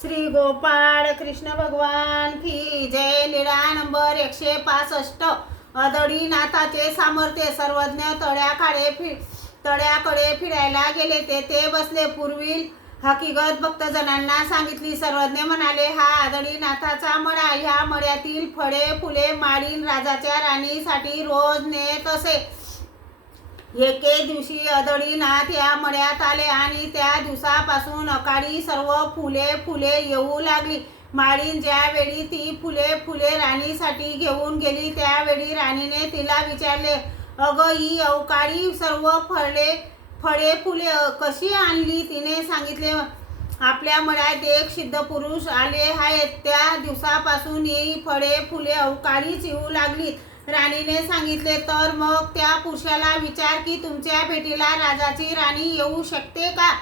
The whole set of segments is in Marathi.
श्री गोपाळ कृष्ण भगवान की जय. लीळा नंबर एकशे पासष्ट. अदडी नाथाचे सामर्थ्य सर्वज्ञ तळ्याकडे फि तळ्याकडे फिरायला गेले ते ते बसले पूर्वी हकीकत भक्तजनांना सांगितली. सर्वज्ञ म्हणाले हा आदळीनाथाचा मळा ह्या मळ्यातील फळे फुले माळीन राजाच्या राणीसाठी रोज नेत असे. एके दिवशी अदळीनाथ या मळ्यात आले आणि त्या दिवसापासून अकाळी सर्व फुले फुले येऊ लागली. माळीन ज्यावेळी ती फुले फुले राणीसाठी घेऊन गेली त्यावेळी राणीने तिला विचारले अगं ही अवकाळी सर्व फळे फळे फुले कशी आणली? तिने सांगितले आपल्या मळ्यात एक सिद्ध पुरुष आले आहेत. त्या दिवसापासून ही फळे फुले अवकाळीच येऊ लागली राणीने सांगितले तर मग त्या पुरुषाला विचार की तुमच्या भेटीला राजाची राणी येऊ शकते का?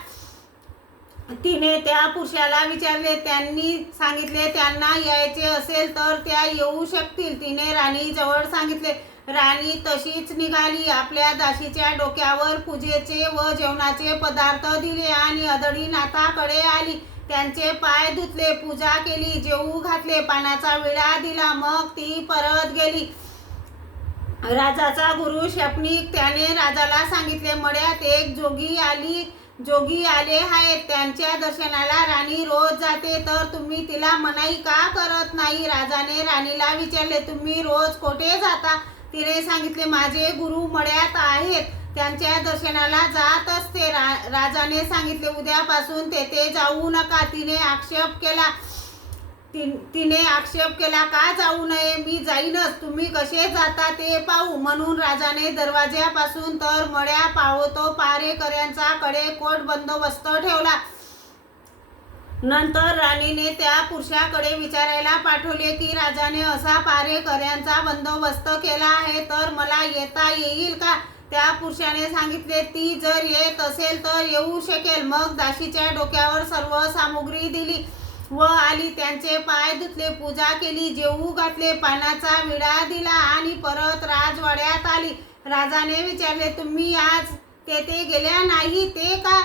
तिने त्या पुरुषाला विचारले त्यांनी सांगितले त्यांना यायचे असेल तर त्या येऊ शकतील. तिने राणी जवळ सांगितले. राणी तशीच निघाली आपल्या दाशीच्या डोक्यावर पूजेचे व जेवणाचे पदार्थ दिले आणि अदळीनाथाकडे आली. त्यांचे पाय धुतले पूजा केली जेऊ घातले पानाचा विडा दिला मग ती परत गेली. राजाचा गुरु शपनिक त्याने राजाला सांगितले मळ्यात एक जोगी आली जोगी आले आहेत. त्यांच्या दर्शनाला राणी रोज जाते. तर तुम्ही तिला मनाई का करत नाही? राजाने राणीला विचारले तुम्ही रोज कोठे जाता? तिने सांगितले माझे गुरु मळ्यात आहेत. त्यांच्या दर्शनाला जात असते. रा राजाने सांगितले उद्यापासून तेथे जाऊ नका. तिने आक्षेप केला ति- तिने आक्षेप केला का जाऊ नये? मी जाईनच. तुम्ही कसे जाता ते पाहू. म्हणून राजाने दरवाज्यापासून तर मळ्या पावतो पारेकऱ्यांचा कडे कोट बंदोबस्त ठेवला. नंतर राणीने त्या पुरुषाकडे विचारायला पाठवले की राजाने असा पारेकऱ्यांचा बंदोबस्त केला आहे तर मला येता येईल का? त्या पुरुषाने सांगितले ती जर येत असेल तर येऊ शकेल. मग दाशीच्या डोक्यावर सर्व सामुग्री दिली. व आली. त्यांचे पाय धुतले पूजा केली जेवू घातले पानाचा विडा दिला आणि परत राजवाड्यात आली. राजाने विचारले तुम्ही आज तेथे गेल्या नाही ते का?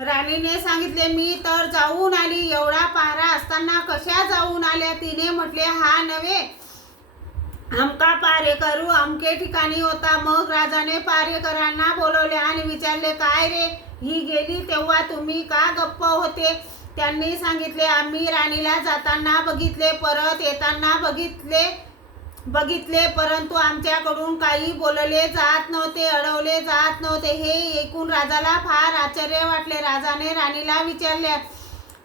राणीने सांगितले मी तर जाऊन आली. एवढा पहारा असताना कशा जाऊन आल्या? तिने म्हटले हा नव्हे. आमका पारेकरू अमके ठिकाणी होता. मग राजाने पारेकरांना बोलवले आणि विचारले काय रे? ही गेली तेव्हा तुम्ही का गप्प होते? त्यांनी सांगितले आम्ही राणीला जाताना बघितले परत येताना बघितले बघितले परंतु आमच्याकडून काही बोलले जात नव्हते अडवले जात नव्हते. हे ऐकून राजाला फार आश्चर्य वाटले. राजाने राणीला विचारले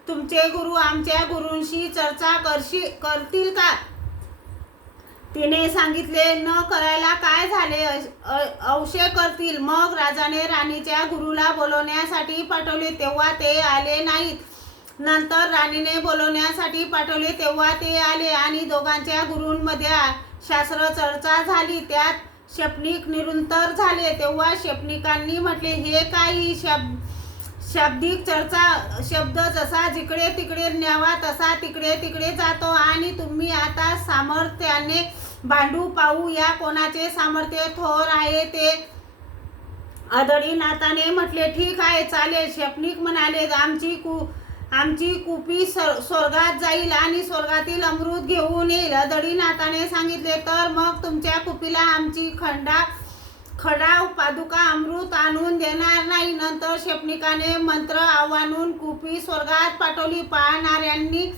तुमचे गुरु आमच्या गुरूंशी चर्चा करशी करतील का? तिने सांगितले न करायला काय झाले? अवशे करतील. मग राजाने राणीच्या गुरुला बोलवण्यासाठी पाठवले तेव्हा ते आले नाहीत. नंतर राणीने बोलवण्यासाठी पाठवले तेव्हा ते आले आणि दोघांच्या गुरूंमध्ये शास्त्र चर्चा झाली. त्यात शपनिक निरुंतर झाले. तेव्हा शपनिकांनी म्हटले हे काही शब्द शाब्दिक चर्चा शब्द जसा जिकडे तिकडे न्यावा तसा तिकडे तिकडे जातो आणि तुम्ही आता सामर्थ्याने भांडू पाहू या कोणाचे सामर्थ्य थोर आहे ते आदळीनाथाने म्हटले ठीक आहे चालेल. शपनिक म्हणाले आमची कु आमची कुपी स्वर्गात जाईल आणि स्वर्गातील अमृत घेऊन येईल. दडीनाथाने सांगितले तर मग तुमच्या कुपीला आमची खंडा खडा पादुका अमृत आणून देणार नाही. नंतर शेपनिकाने मंत्र आव्हानून कुपी स्वर्गात पाठवली. पाहणाऱ्यांनी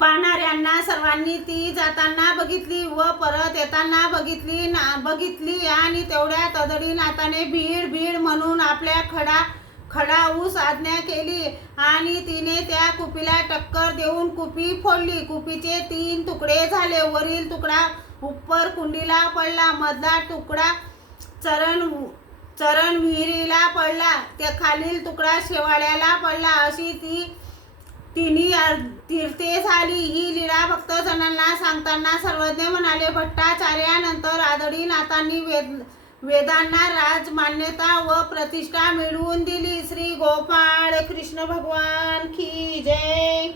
पाहणाऱ्यांना सर्वांनी ती जाताना बघितली व परत येताना बघितली ना बघितली आणि तेवढ्या अदडीनाथाने भीड भीड म्हणून आपल्या खडा खडा ऊस आज्ञा केली. आणि तिने त्या कुपीला टक्कर देऊन कुपी फोडली. कुपीचे तीन तुकडे झाले. वरील तुकडा उप्पर कुंडीला पडला. मधला तुकडा चरण चरण विहिरीला पडला. त्या खालील तुकडा शेवाळ्याला पडला. अशी ती तिन्ही तीर्थे झाली. ही लीळा भक्तजनांना सांगताना सर्वज्ञ म्हणाले भट्टाचार्यानंतर आदळीनाथांनी वेद वेदांना राज मान्यता व प्रतिष्ठा मिळवून दिली. श्री गोपाळ कृष्ण भगवान की जय.